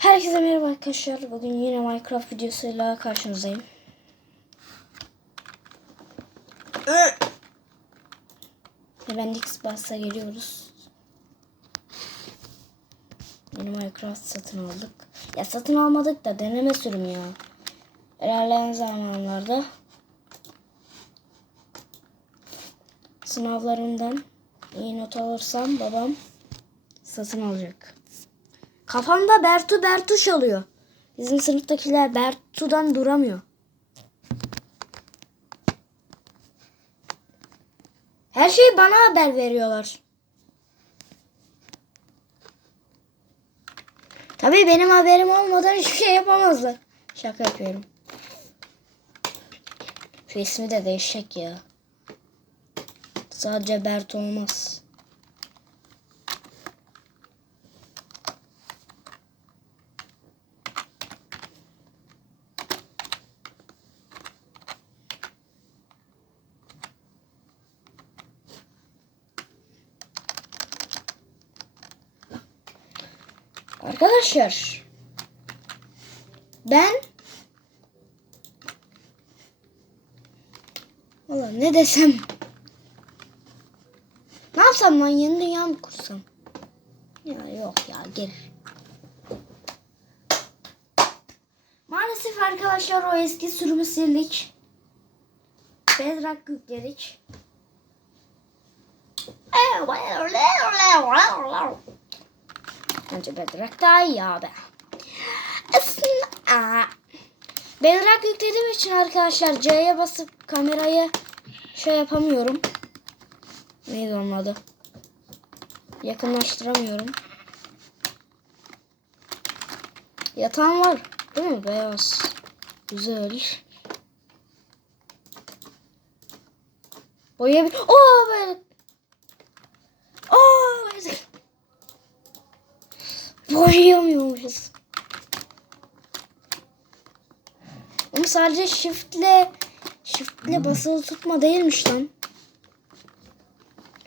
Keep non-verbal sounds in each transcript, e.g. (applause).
Herkese merhaba arkadaşlar. Bugün yine Minecraft videosuyla karşınızdayım. Hemen Xbox'a geliyoruz. Yeni Minecraft satın aldık. Ya satın almadık da deneme sürümü ya. İlerleyen zamanlarda sınavlarımdan iyi not alırsam babam satın alacak. Kafamda Bertu Bertu çalıyor. Bizim sınıftakiler Bertu'dan duramıyor. Her şeyi bana haber veriyorlar. Tabii benim haberim olmadan hiçbir şey yapamazlar. Şaka yapıyorum. Şu ismi de değişecek ya. Sadece Bert olmaz. Arkadaşlar ben Valla ne desem? Ne yapsam lan? Yeni dünya mı kursam? Ya yok ya gel. Maalesef arkadaşlar o eski sürümü sildik. Bedrock yükledik Bence Bedrock daha iyi abi. Aslında Bedrock yüklediğim için arkadaşlar C'ye basıp kamerayı şey yapamıyorum. Neydi onun adı? Yakınlaştıramıyorum. Yatağım var. Değil mi? Beyaz. Güzel. Boyayabil... Oo böyle. Oo böyle. Boyayamıyormuşuz. Ama sadece shiftle shiftle basılı tutma değilmiş lan.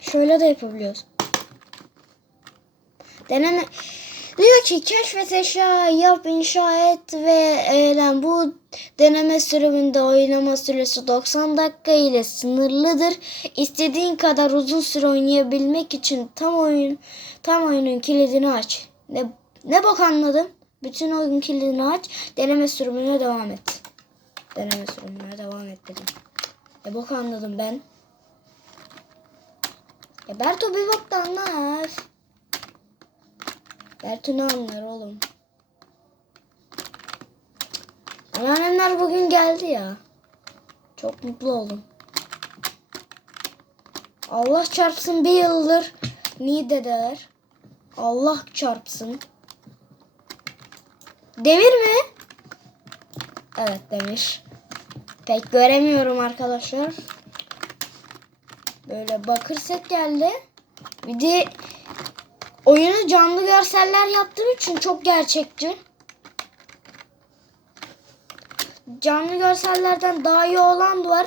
Şöyle de yapabiliyoruz. Deneme diyor ki keşfet eşya yap inşa et ve eğlen. Bu deneme sürümünde oynama süresi 90 dakika ile sınırlıdır. İstediğin kadar uzun süre oynayabilmek için tam oyun tam oyunun kilidini aç. Ne ne bok anladım? Bütün oyun kilidini aç. Deneme sürümüne devam et. Deneme sürümüne devam et dedim. Ne bok anladım ben. Ya Berto bir bok da anlar. Berto ne anlar oğlum? Anneannemler bugün geldi ya. Çok mutlu oldum. Allah çarpsın bir yıldır Niğde'deler. Allah çarpsın. Demir mi? Evet demir. Pek göremiyorum arkadaşlar. Böyle bakır set geldi. Bir de oyunu canlı görseller yaptığım için çok gerçekçi. Canlı görsellerden daha iyi olan var.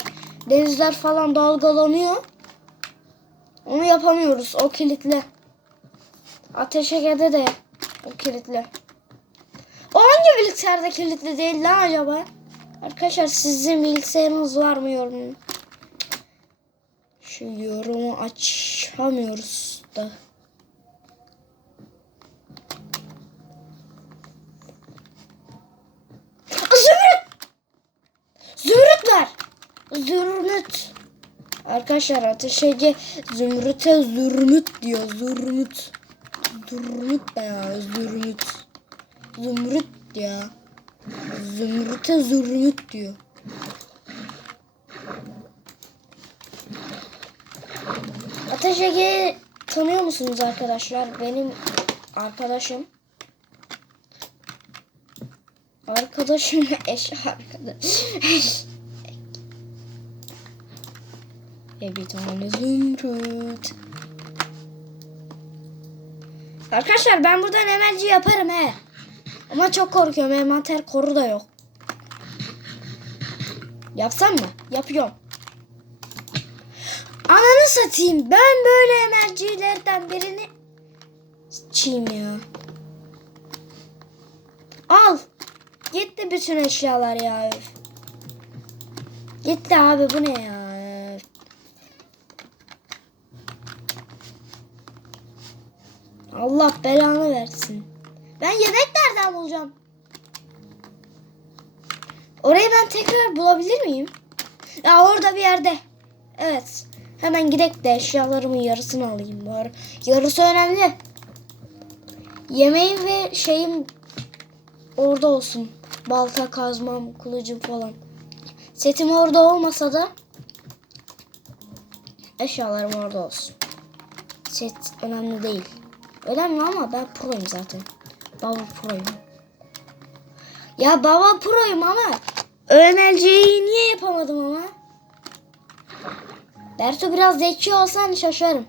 Denizler falan dalgalanıyor. Onu yapamıyoruz. O kilitli. Ateş Ege'de de o kilitli. O hangi bilgisayarda kilitli değil lan acaba? Arkadaşlar sizin bilgisayarınız var mı yorum? Şu yorumu açamıyoruz da. Zümrüt! Zümrüt var. Zümrüt. Arkadaşlar Ateş Ege Zümrüt'e zürmüt diyor. Zürmüt. Zürmüt ne ya? Zürmüt. Zümrüt ya. Zümrüt'e zürmüt diyor. Ateş Ege tanıyor musunuz arkadaşlar? Benim arkadaşım. Arkadaşım (laughs) eş arkadaş. Bir tane zümrüt. Arkadaşlar ben buradan emelci yaparım he. Ama çok korkuyorum. Envanter koru da yok. Yapsam mı? Yapıyorum. Ananı satayım. Ben böyle emelcilerden birini çiğim ya. Al. Gitti bütün eşyalar ya. Gitti abi bu ne ya? Allah belanı versin. Ben yedek nereden bulacağım? Orayı ben tekrar bulabilir miyim? Ya orada bir yerde. Evet. Hemen gidek de eşyalarımın yarısını alayım bari. Yarısı önemli. Yemeğim ve şeyim orada olsun. Balta, kazmam, kılıcım falan. Setim orada olmasa da eşyalarım orada olsun. Set önemli değil. Önemli ama ben proyum zaten. Baba proyum. Ya baba proyum ama öğrenelceyi niye yapamadım ama? Bertu biraz zeki olsa hani şaşarım.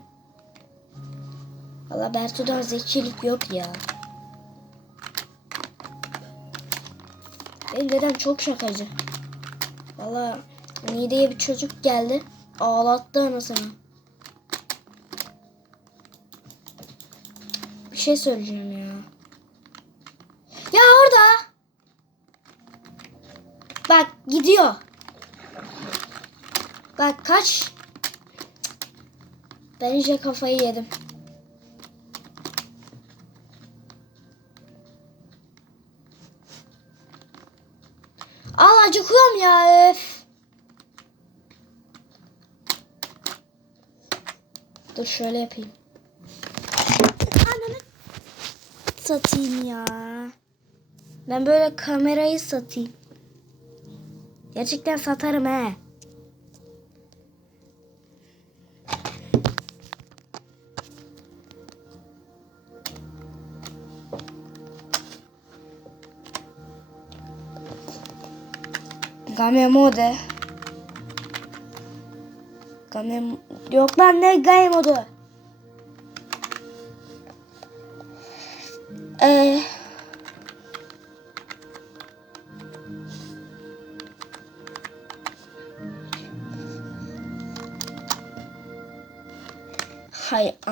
Valla Bertu'dan zekilik yok ya. Benim dedem çok şakacı. Valla Nide'ye bir çocuk geldi. Ağlattı anasını. Bir şey söyleyeceğim ya. Ya orada. Bak gidiyor. Bak kaç. Ben iyice kafayı yedim. Al acıkıyorum ya öf. Dur şöyle yapayım. Ananı satayım ya. Ben böyle kamerayı satayım. Gerçekten satarım he. Game mode. Game yok lan ne game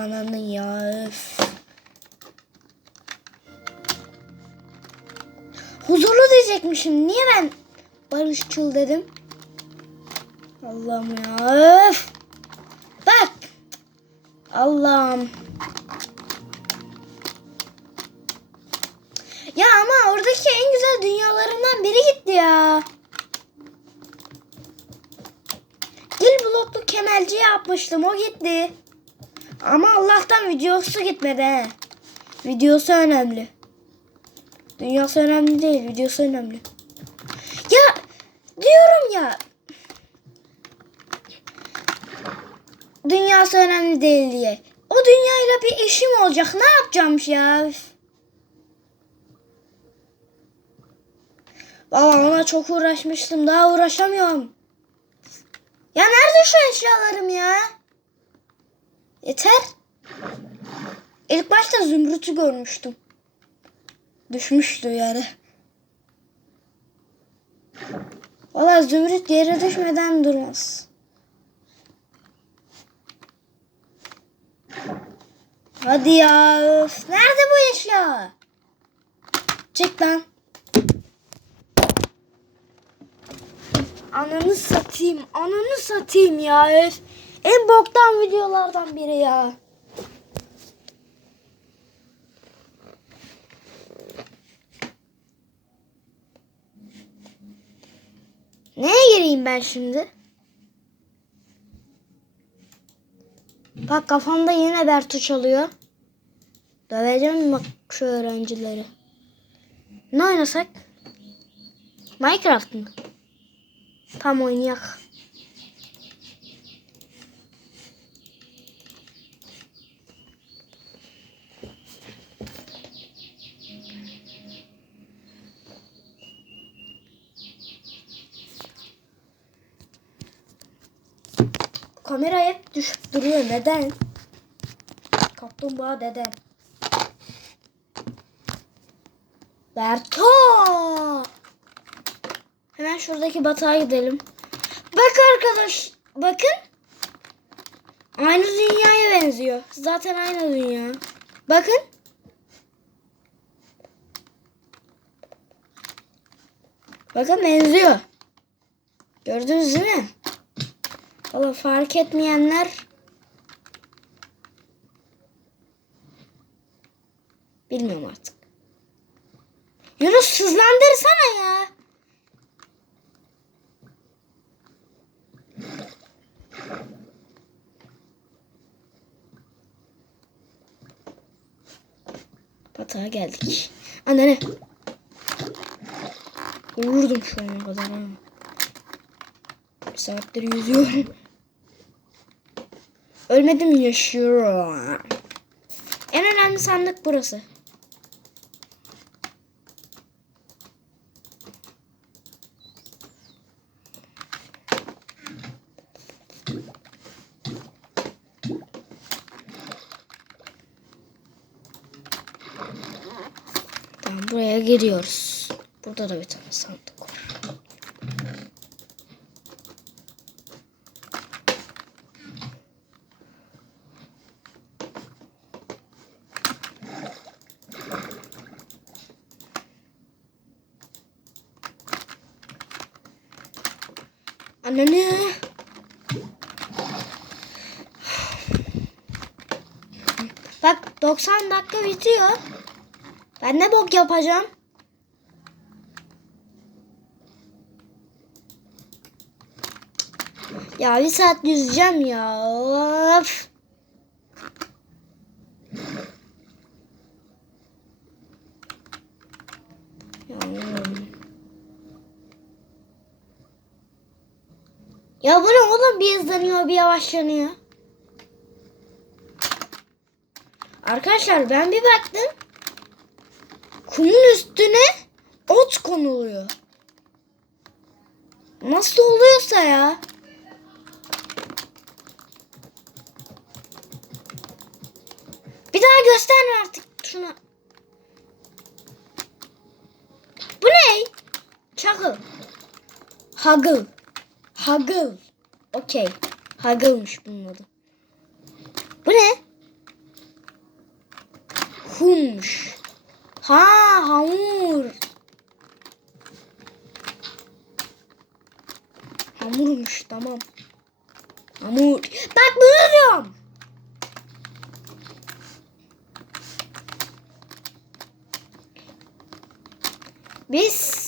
ananı ya öf. Huzurlu diyecekmişim. Niye ben barışçıl dedim? Allah'ım ya öf. Bak. Allah'ım. Ya ama oradaki en güzel dünyalarından biri gitti ya. Dil bloklu kemelci yapmıştım o gitti. Ama Allah'tan videosu gitmedi he. Videosu önemli. Dünyası önemli değil, videosu önemli. Ya diyorum ya. Dünyası önemli değil diye. O dünyayla bir işim olacak. Ne yapacağım ya? Valla ona çok uğraşmıştım. Daha uğraşamıyorum. Ya nerede şu eşyalarım ya? Yeter. İlk başta zümrütü görmüştüm. Düşmüştü yere. Valla zümrüt yere düşmeden durmaz. Hadi ya. Öf. Nerede bu eşya? Çek lan. Ananı satayım. Ananı satayım ya. Öf. En boktan videolardan biri ben şimdi? Bak kafamda yine Bertu çalıyor. Döveceğim bak şu öğrencileri. Ne oynasak? Minecraft mı? Tam oynayak. Kamera hep düşüp duruyor. Neden? Kaplumbağa deden. Berto! Hemen şuradaki batağa gidelim. Bak arkadaş. Bakın. Aynı dünyaya benziyor. Zaten aynı dünya. Bakın. Bakın benziyor. Gördünüz değil mi? Valla fark etmeyenler bilmiyorum artık. Yunus hızlandırsana ya. Batağa geldik. Anne Vurdum şu ana kadar. Bir saattir yüzüyorum. Ölmedim yaşıyorum. En önemli sandık burası. Tamam buraya giriyoruz. Burada da bir tane sandık Anne. Bak 90 dakika bitiyor. Ben ne bok yapacağım? Ya bir saat yüzeceğim ya. Of. Ya, oğlum. Ya bu ne oğlum bir hızlanıyor bir yavaşlanıyor. Arkadaşlar ben bir baktım. Kumun üstüne ot konuluyor. Nasıl oluyorsa ya. Bir daha gösterme artık şuna. Bu ne? Çakıl. Hagıl. Hagıl. Okey. Hagılmış bunun adı. Bu ne? Hummuş. Ha hamur. Hamurmuş tamam. Hamur. Bak bunu. Biz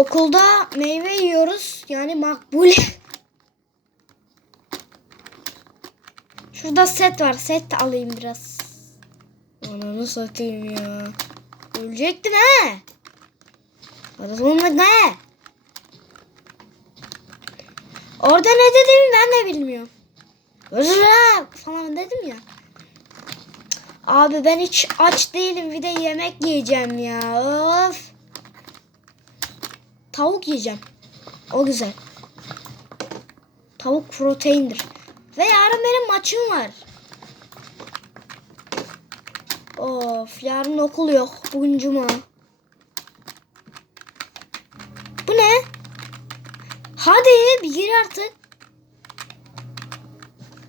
okulda meyve yiyoruz. Yani makbule. Şurada set var. Set alayım biraz. Ananı satayım ya. Ölecektim he. Olmadı ne? Orada ne dediğimi ben de bilmiyorum. Özür falan dedim ya. Abi ben hiç aç değilim bir de yemek yiyeceğim ya. Of. Tavuk yiyeceğim. O güzel. Tavuk proteindir. Ve yarın benim maçım var. Of yarın okul yok. Bugün cuma. Bu ne? Hadi bir gir artık.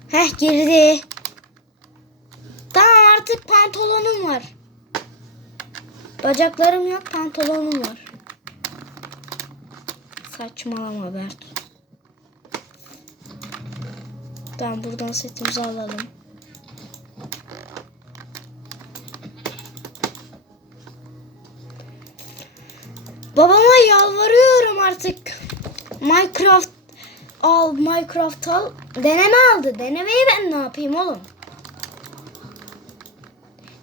Heh girdi. Tamam artık pantolonum var. Bacaklarım yok pantolonum var. Saçmalama Bert. Tamam buradan setimizi alalım. Babama yalvarıyorum artık. Minecraft al, Minecraft al. Deneme aldı. Denemeyi ben ne yapayım oğlum?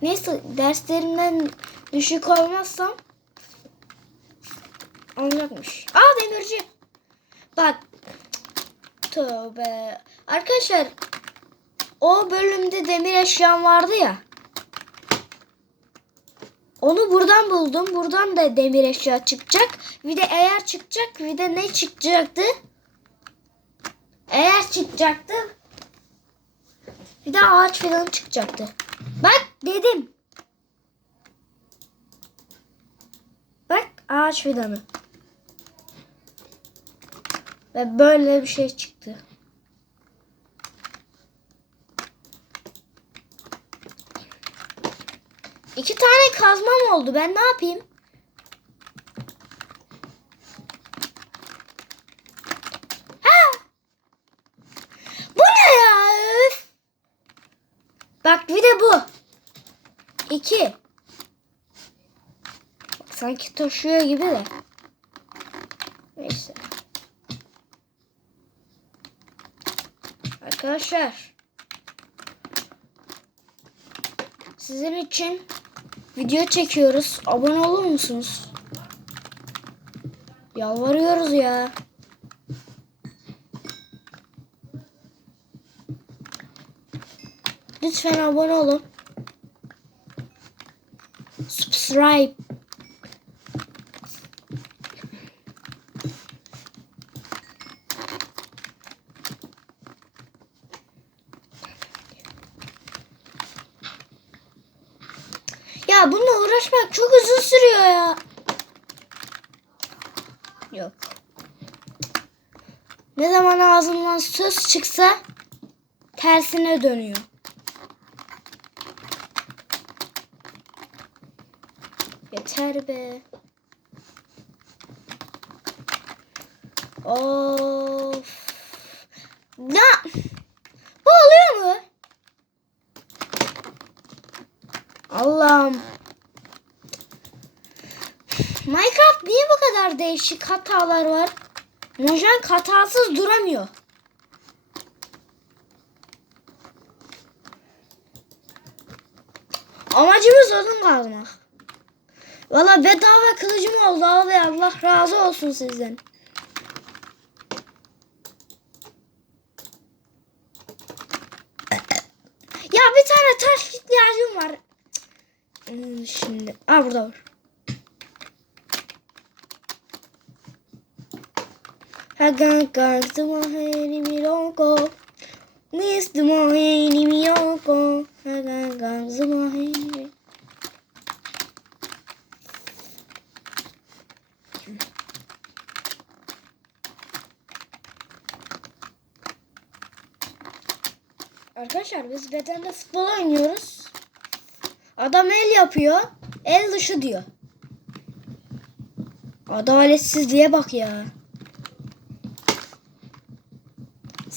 Neyse derslerimden düşük olmazsam alacakmış. Aa demirci. Bak. Tövbe. Arkadaşlar o bölümde demir eşyam vardı ya. Onu buradan buldum. Buradan da demir eşya çıkacak. Bir de eğer çıkacak bir de ne çıkacaktı? Eğer çıkacaktı bir de ağaç falan çıkacaktı. Bak dedim. Bak ağaç fidanı. Ve böyle bir şey çıktı. İki tane kazmam oldu. Ben ne yapayım? Ha! Bu ne ya? Üf! Bak bir de bu. İki. Sanki taşıyor gibi de. Neyse. Arkadaşlar. Sizin için video çekiyoruz. Abone olur musunuz? Yalvarıyoruz ya. Lütfen abone olun. Subscribe. Ya bununla uğraşmak çok uzun sürüyor ya. Yok. Ne zaman ağzımdan söz çıksa tersine dönüyor. Yeter be. Of. Ya. Bu oluyor mu? Allah'ım. Minecraft niye bu kadar değişik hatalar var? Mojang hatasız duramıyor. Amacımız odun kazmak. Valla bedava kılıcım oldu abi Allah razı olsun sizden. Ya bir tane taş ihtiyacım var. Hmm, Şimdi. Aa burada var. Hagan zımaheni miroko. Nis zımaheni miyoko. Hagan zımaheni. Arkadaşlar biz bedende futbol oynuyoruz. Adam el yapıyor. El dışı diyor. Adaletsizliğe bak ya.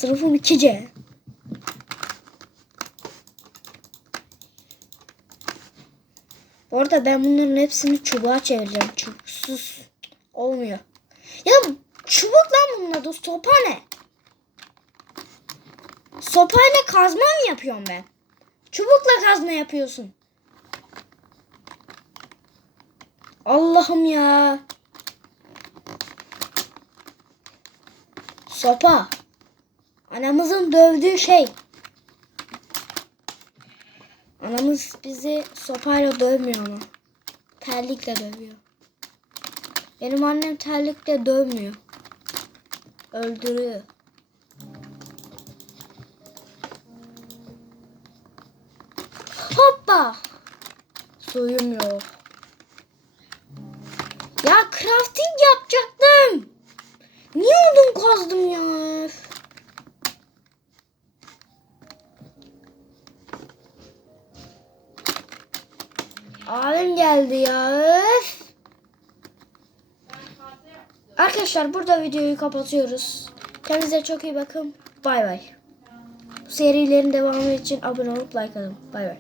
Sınıfım 2C. Bu arada ben bunların hepsini çubuğa çevireceğim. Çubuksuz olmuyor. Ya çubuk lan bunun adı. Sopa ne? Sopayla kazma mı yapıyorum ben? Çubukla kazma yapıyorsun. Allah'ım ya. Sopa. Anamızın dövdüğü şey. Anamız bizi sopayla dövmüyor ama. Terlikle dövüyor. Benim annem terlikle dövmüyor. Öldürüyor. Hoppa. Suyum yok. Ya crafting yapacaktım. Niye odun kazdım ya? Arkadaşlar burada videoyu kapatıyoruz. Kendinize çok iyi bakın. Bay bay. Serilerin devamı için abone olup like atın. Bay bay.